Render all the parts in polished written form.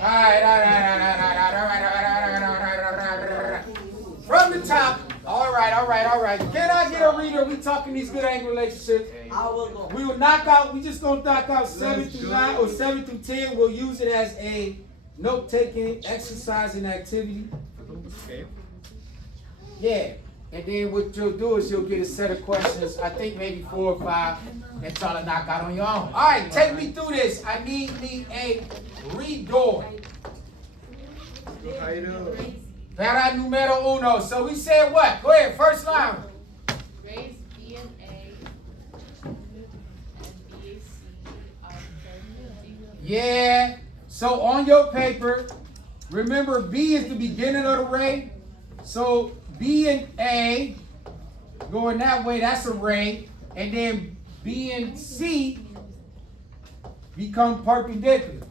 All right. From the top. All right. Can I get a reader? We talking these good angle relationships. We will knock out. We just gonna knock out 7 through 9 or 7 through 10. We'll use it as a note-taking, exercise, and activity. Yeah. And then what you'll do is you'll get a set of questions. I think maybe 4 or 5. And try to knock out on your own. All right, take me through this. I need me a reader. Para numero uno. So we said what? Go ahead, first line. Raise B and A and B and C are perpendicular. Yeah. So on your paper, remember B is the beginning of the ray. So B and A going that way, that's a ray. And then B and C become perpendicular.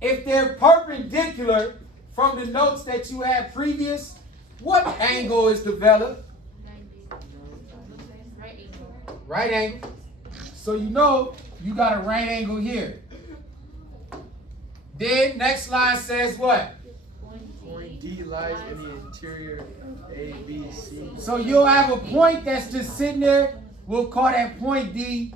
If they're perpendicular from the notes that you had previous, what angle is developed? Right angle. So you know you got a right angle here. Then next line says what? Point D lies in the interior A, B, C. So you'll have a point that's just sitting there. We'll call that point D.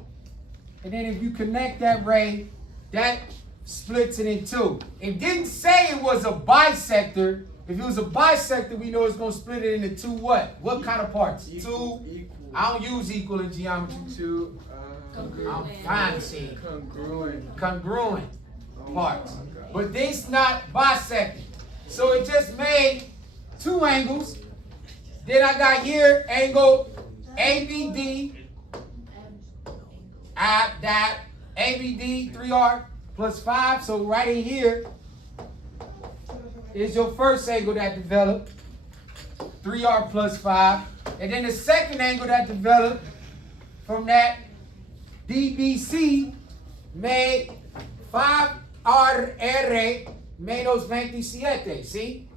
And then if you connect that ray, that splits it in two. It didn't say it was a bisector. If it was a bisector, we know it's going to split it into two what? What kind of parts? Equal. I don't use equal in geometry. Two. I'm fancy. Congruent Oh parts. my God. But this not bisected. So it just made two angles. Then I got here angle ABD. That ABD 3R plus 5. So right in here is your first angle that developed. 3R plus 5. And then the second angle that developed from that DBC made 5RR menos 27. See?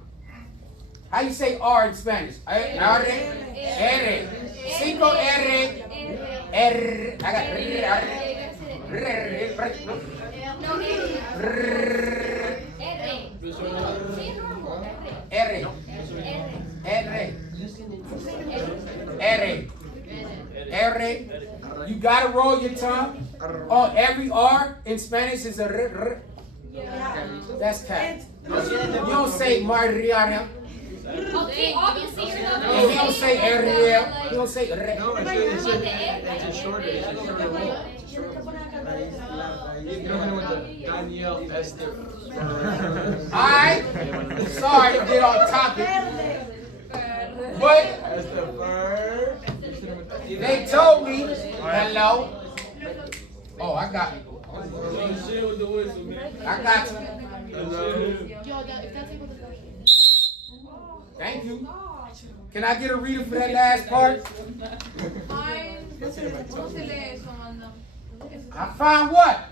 How you say R in Spanish? R. 5R. R. I got R. You gotta roll your tongue. On every R in Spanish is a R. That's cat. You don't say Mariana. Okay, obviously you're not And he don't say Ariel. He don't say R. No, it's a shorter. It's a shorter word. You don't know what the Daniel Esther. Alright? Sorry to get off topic. But Esther. they told me, hello. Oh, I got you. I got you. Thank you. Can I get a reader for that last part? I find what?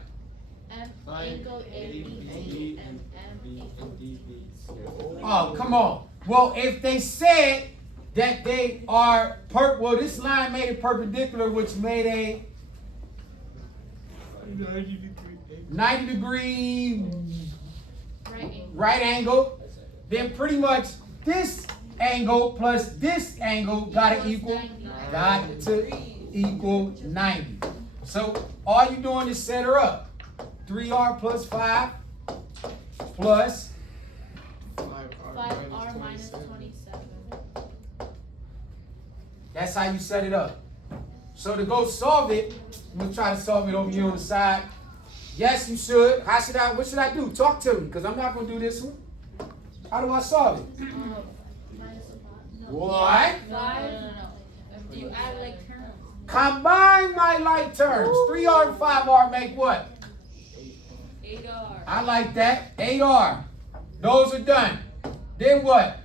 Angle ABD and ME. Oh, come on. Well, if they said that they are well, this line made it perpendicular, which made a 90-degree right angle, then pretty much this angle plus this angle got to equal 90. So all you're doing is set her up. 3R plus 5 plus 5R minus 27. That's how you set it up. So to go solve it, I'm gonna try to solve it over here on the side. Yes, you should. What should I do? Talk to me, because I'm not gonna do this one. How do I solve it? Minus 5. What? 5? No. You add like terms. Combine my like terms. 3R and 5R make what? 8R. I like that. 8R. Those are done. Then what?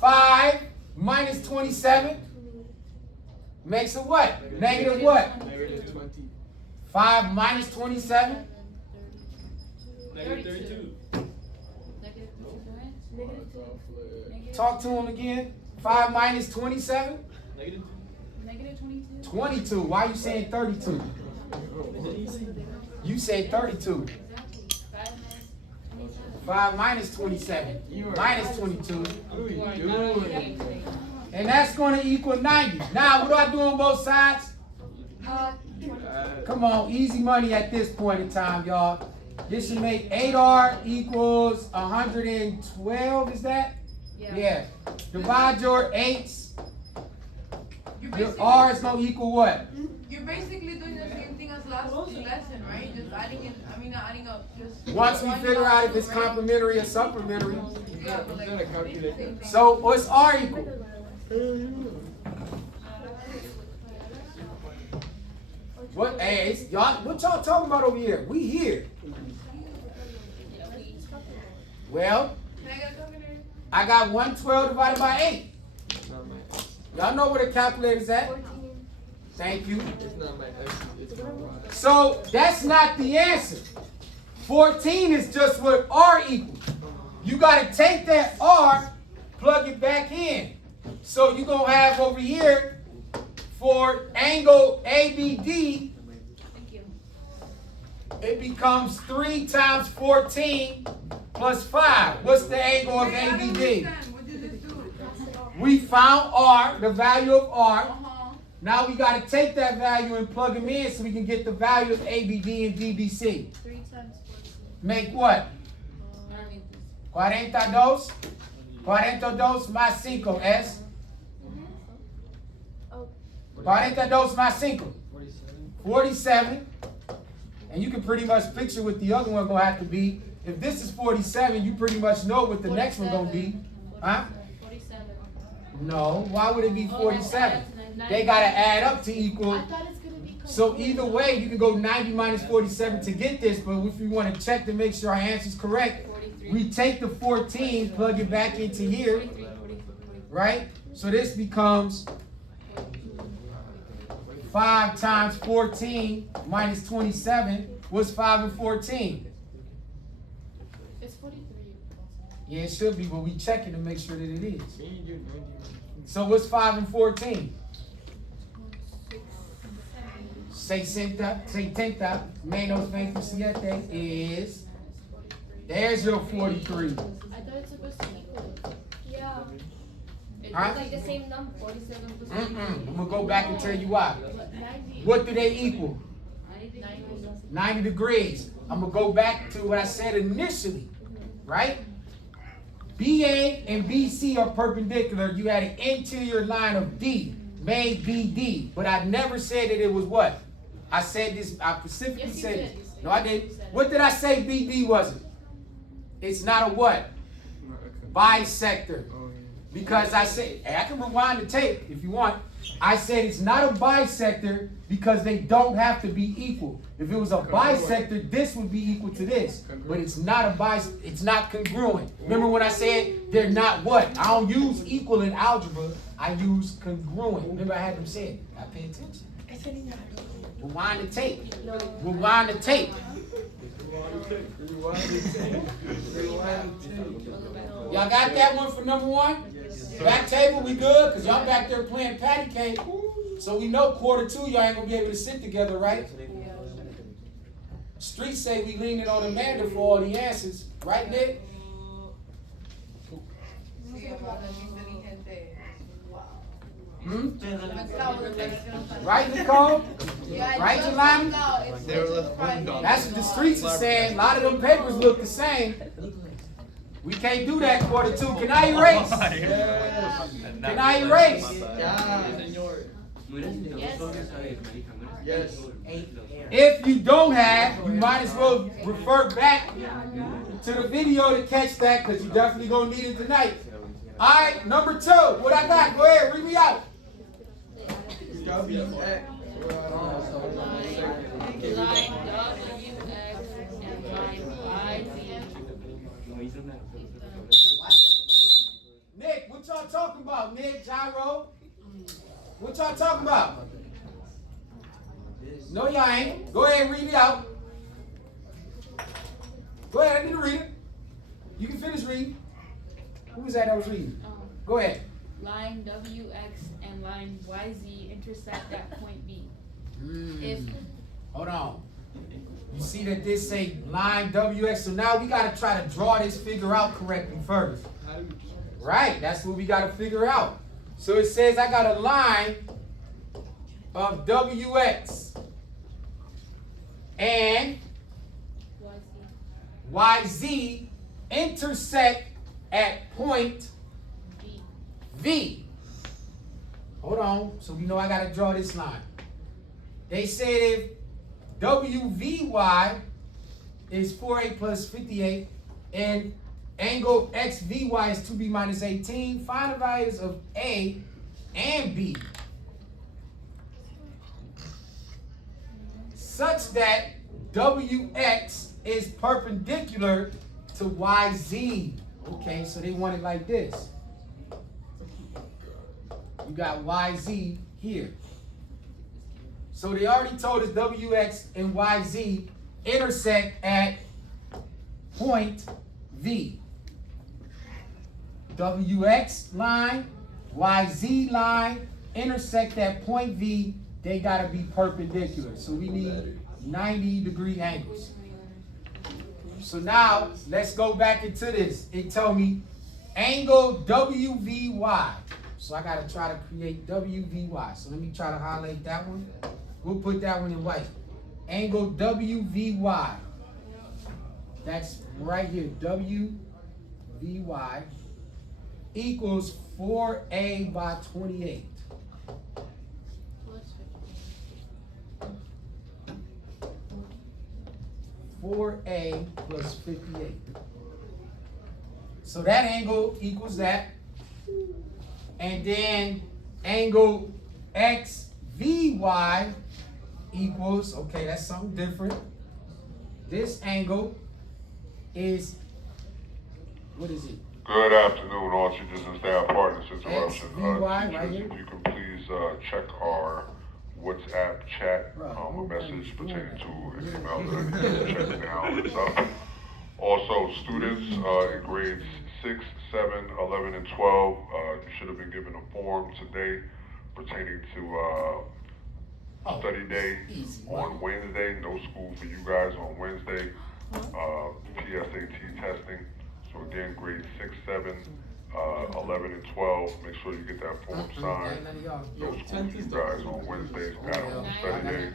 5 minus 27 makes a what? Negative what? Negative 20. 5 minus 27? Negative 32. Talk to him again. 5 minus 27? Negative 22. 22. Why are you saying 32? You said 32. 5 minus 27. Minus 22. What are you doing? And that's going to equal 90. Now, what do I do on both sides? Come on, easy money at this point in time, y'all. This should make 8R equals 112, is that? Yeah. Divide your 8s. Your R is going to equal what? You're basically doing the same thing as last lesson, right? Just adding it, not adding up. Just Once we figure out if it's complementary or supplementary. Yeah, but like, So what's R equal? What, hey, y'all, what y'all talking about over here? We here. Well, can I get a calculator? I got 112 divided by 8. Y'all know where the calculator's at? Thank you. It's not my X, it's my Y. So that's not the answer. 14 is just what R equals. You got to take that R, plug it back in. So you're going to have over here for angle ABD, it becomes 3 times 14 plus 5. What's the angle of Wait, I don't ABD? understand. What did this do? We found R, the value of R. Uh-huh. Now we got to take that value and plug them in so we can get the value of ABD and DBC. 3 times 14. Make what? 42. 42 más 5 es. 42 más 5. 47. And you can pretty much picture what the other one gonna have to be. If this is 47, you pretty much know what the next one gonna be. Huh? 47. No, why would it be 47? They gotta add up to equal. So either way, you can go 90 minus 47 to get this, but if you want to check to make sure our answer's correct, we take the 14, plug it back into here, right? So this becomes 5 times 14 minus 27. What's 5 and 14? It's 43. Yeah, it should be, but we check it to make sure that it is. Me and you, 90. So what's 5 and 14? 60, menos 27 is, there's your 43. I thought it's supposed to equal. Yeah. It's Huh? like the same number. 47 plus I'm gonna go back and tell you why. 90. What do they equal? 90. 90 degrees. I'm gonna go back to what I said initially, right? BA and BC are perpendicular. You had an interior line of D, made BD, but I never said that it was what? I said this, I specifically Yes, you said did. this. No, I didn't. What did I say BD wasn't? It's not a what? Bisector. Oh, yeah. Because I said, I can rewind the tape if you want. I said it's not a bisector because they don't have to be equal. If it was a bisector, this would be equal to this. But it's not a it's not congruent. Remember when I said they're not what? I don't use equal in algebra, I use congruent. Remember I had them say it. I pay attention. Rewind the tape. Rewind the tape. Y'all got that one for number 1? Back table, we good? Because y'all back there playing patty cake. So we know quarter 2, y'all ain't going to be able to sit together, right? Streets say we leaning on Amanda for all the answers. Right, Nick? Right, Nicole? Right, Jelani? They were left one dog. That's what the streets are saying. A lot of them papers look the same. We can't do that quarter 2. Can I erase? Can I erase? Yes. If you don't have, you might as well refer back to the video to catch that because you're definitely going to need it tonight. All right, number 2. What I got? Go ahead, read me out. WX. Line WX and line YZ. Nick, what y'all talking about? Nick, Gyro? What y'all talking about? No, y'all ain't. Go ahead and read it out. Go ahead, I need to read it. You can finish reading. Who was that was reading? Go ahead. Line WX and line YZ intersect at point B. If Hold on. You see that this say line WX, so now we gotta try to draw this figure out correctly first. Right, that's what we gotta figure out. So it says I got a line of WX and YZ intersect at point V. Hold on, so we know I gotta draw this line. They said if WVY is 4A plus 58 and angle XVY is 2B minus 18, find the values of A and B such that WX is perpendicular to YZ. Okay, so they want it like this. You got YZ here. So they already told us WX and YZ intersect at point V. WX line, YZ line intersect at point V. They gotta be perpendicular. So we need 90-degree angles. So now let's go back into this. It told me angle WVY. So I gotta try to create WVY. So let me try to highlight that one. We'll put that one in white. Angle WVY. That's right here. WVY equals 4A by 28. (4A plus 58). So that angle equals that. And then angle XVY equals, okay, that's something different. This angle is, what is it? Good afternoon, all teachers and staff. Pardon this interruption. XVY right Teachers, here. if you can please check our WhatsApp chat, a message pertaining to an email that I need to check now. It's up. Also, students in grades 6, 7, 11, and 12, you should have been given a form today pertaining to study day on Wednesday. No school for you guys on Wednesday. PSAT testing. So again, grades 6, 7, 11, and 12, make sure you get that form signed. No school for you guys on Wednesdays, not on study day.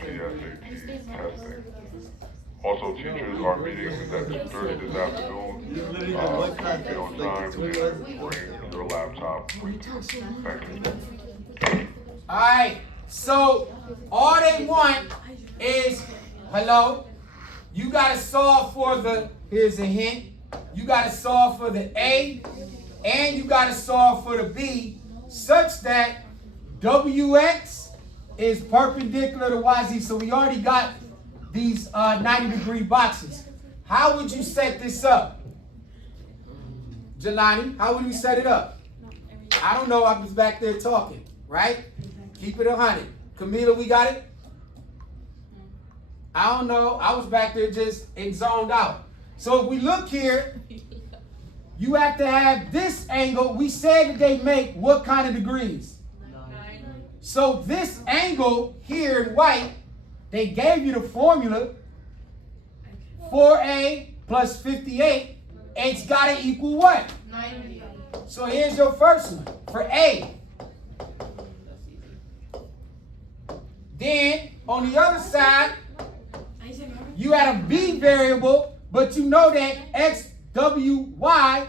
PSAT testing. Also, teachers, our meeting is at 2:30 this afternoon. Please be on time and bring your laptop with you. Thank you. All right, so all they want is, hello, you gotta solve for the, here's a hint, you gotta solve for the A and you gotta solve for the B such that WX is perpendicular to YZ. So we already got these 90-degree boxes. How would you set this up? Jelani, how would you set it up? I don't know, I was back there talking, right? Keep it 100. Camila, we got it? I don't know, I was back there just zoned out. So if we look here, you have to have this angle. We said that they make what kind of degrees? 9. So this angle here in white, they gave you the formula, 4A plus 58, it's got to equal what? 90. So here's your first one for A. Then on the other side, you had a B variable, but you know that XWY,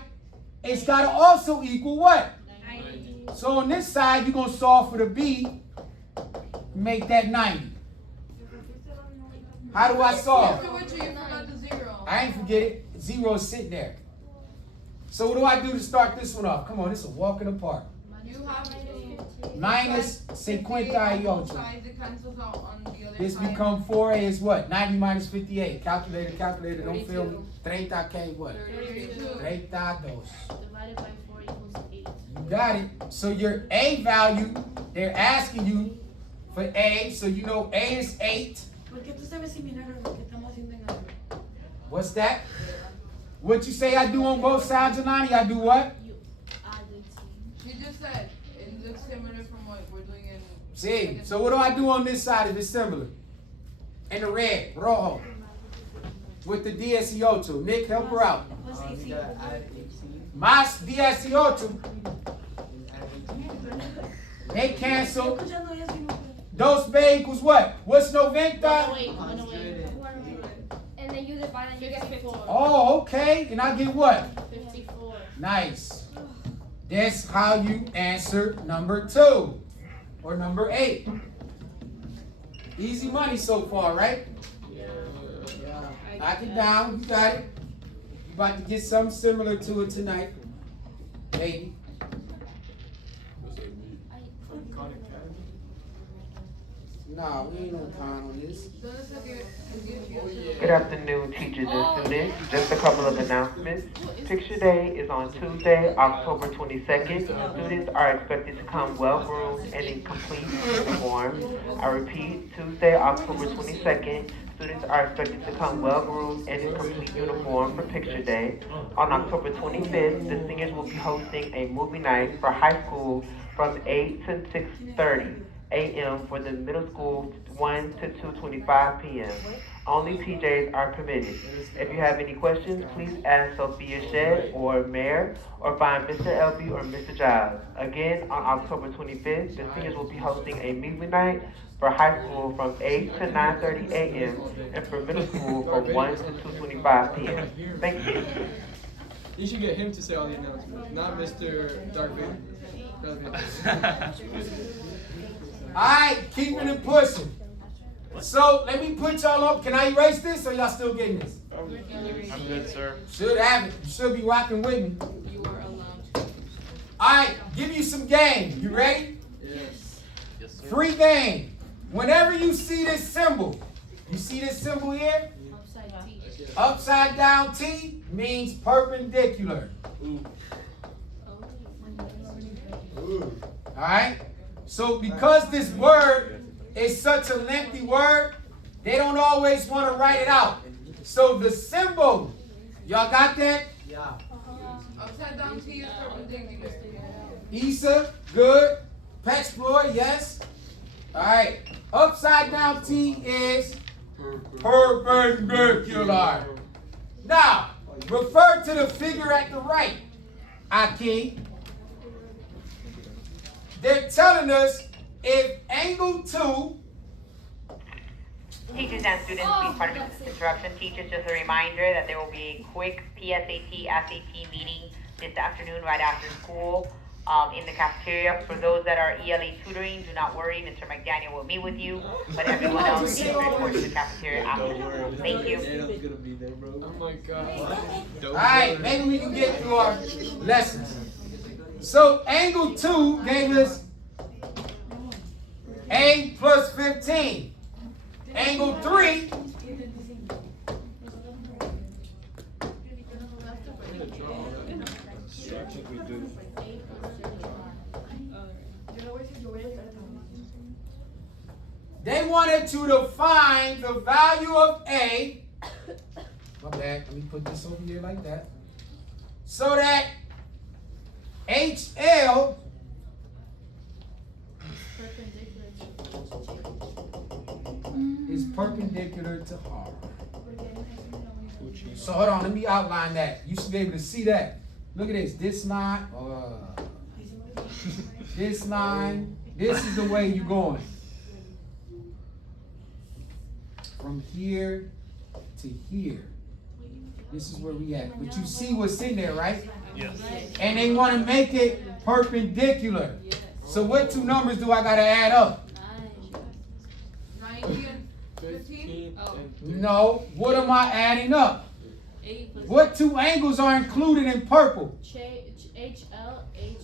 it's got to also equal what? 90. So on this side, you're going to solve for the B, make that 90. How do I solve? After which you forgot the 0. I ain't forget it. 0 is sitting there. So what do I do to start this one off? Come on, this is a walk in the park. You have to Minus 58. sides, it cancels out on the other This side. become 4A is what? 90 minus 58. Calculator, don't feel me. 30 K what? 32. 32. Divided by 4 equals 8. You got it. So your A value, they're asking you for A. So you know A is 8. What's that? What you say I do on both sides, Jelani? I do what? You add the 2. She just said it looks similar from what we're doing in. See, so what do I do on this side if it's similar? And the red, rojo. With the 18. Nick, help her out. You gotta add 18. Más 18. And add 18. They cancel. 2B equals what? What's 90? 108. And then you divide and you get 54. Oh, okay. And I get what? 54. Nice. That's how you answer number 2 or number 8. Easy money so far, right? Yeah. Knock it down. You got it. You about to get something similar to it tonight. Maybe. Nah, we ain't no time on this. Good afternoon, teachers and students. Just a couple of announcements. Picture Day is on Tuesday, October 22nd. Students are expected to come well-groomed and in complete uniform. I repeat, Tuesday, October 22nd. Students are expected to come well-groomed and in complete uniform for Picture Day. On October 25th, the seniors will be hosting a movie night for high school from 8 to 6:30 a.m. for the middle school 1 to 2:25 p.m. Only PJs are permitted. If you have any questions, please ask Sophia Shedd or Mayor or find Mr. Elby or Mr. Giles. Again, on October 25th, the seniors will be hosting a movie night for high school from 8 to 9:30 a.m. and for middle school from 1 to 2:25 p.m. Thank you. You should get him to say all the announcements, not Mr. Dark Vader. Alright, keeping it pushing. So let me put y'all up. Can I erase this or y'all still getting this? I'm good, sir. Should have it. You should be rocking with me. You are allowed. Alright, give you some game. You ready? Yes. Yes, sir. Free game. Whenever you see this symbol, you see this symbol here? Upside T. Upside down T means perpendicular. Alright? So because this word is such a lengthy word, they don't always want to write it out. So the symbol, y'all got that? Yeah. Upside down T is perpendicular. ISA, good. Pexplorer, yes. Alright. Upside down T is perpendicular. Now, refer to the figure at the right, Aki. They're telling us if angle 2, Teachers and students, please pardon me for this interruption. Teachers, just a reminder that there will be a quick PSAT, SAT meeting this afternoon right after school in the cafeteria. For those that are ELA tutoring, do not worry, Mr. McDaniel will meet with you, but everyone else needs to report to the cafeteria after school. Thank you. Daniel's gonna be there, bro. Oh my god. alright, maybe we can get through our lessons. So angle 2 gave us A plus 15. Angle 3, they wanted you to find the value of A. My bad, let me put this over here like that. So that HL is perpendicular to R. So hold on, let me outline that. You should be able to see that. Look at this. This line, this line, this is the way you're going. From here to here. This is where we at. But you see what's in there, right? Yes. And they want to make it perpendicular. So what two numbers do I got to add up? 90 and 15? No, what am I adding up? What two angles are included in purple?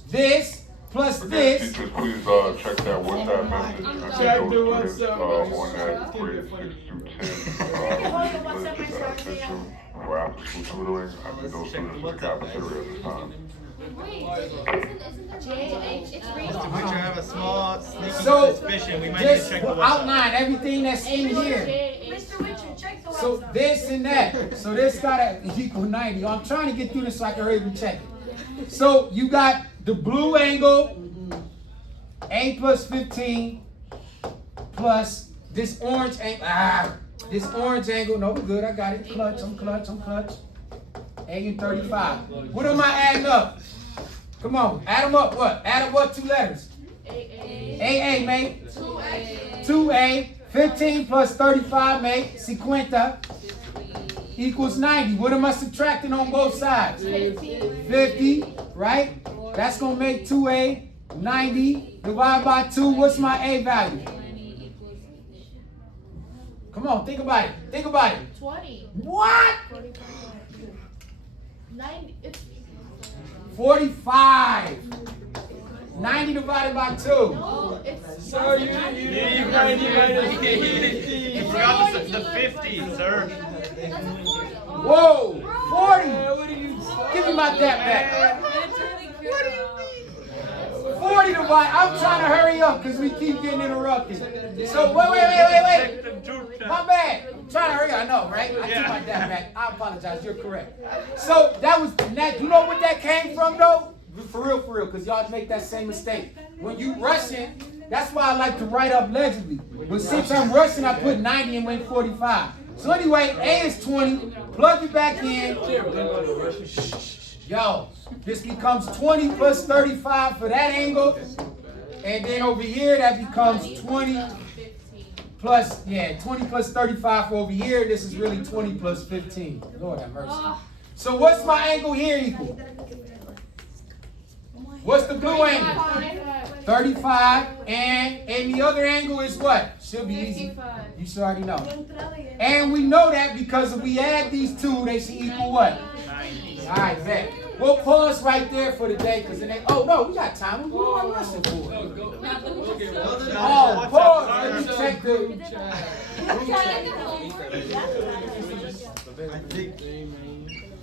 This plus Again, this. teachers, please check that WhatsApp message. I think those students on that grade 6 through 10 is beneficial for after school tutoring. I need those students in the cafeteria at this time. Which I have a small sneaky So suspicion we might just need to check the outline everything that's in here. So this and that. So this gotta equal 90. I'm trying to get through this so I can hurry and check it. So you got the blue angle, A plus 15, plus this orange angle. This orange angle, no, we're good. I got it. Clutch, I'm clutch. A and 35. What am I adding up? Come on, add them up. What? Add up what? 2 letters. AA, mate. 2A. 15 plus 35, mate. 50 equals 90. What am I subtracting on both sides? 50, right? That's going to make 2A 90 divided by 2. What's my A value? Come on, think about it. 20. What? 90. It's 45. 90 divided by 2. no, it's So you forgot the 50, sir. Whoa, 40. Give me my dap back. 40 divided. I'm trying to hurry up because we keep getting interrupted. So wait. My bad. I'm trying to hurry up. I know, right? I took my dap back. I apologize. You're correct. So that was that. You know what that came from, though? For real, because y'all make that same mistake. When you rushing, that's why I like to write up legibly. But since I'm rushing, I put 90 and went 45. So anyway, A is 20. Plug it back in. Yo, this becomes 20 plus 35 for that angle. And then over here, that becomes 20 plus, 20 plus 35 for over here. This is really 20 plus 15. Lord have mercy. So what's my angle here equal? What's the blue angle? 35. And the other angle is what? Should be easy. You should already know. And we know that because if we add these two, they should equal what? 90. All right, bet. We'll pause right there for the day because then oh no, we got time. What am I rushing for? Oh, pause. Let me check the. I think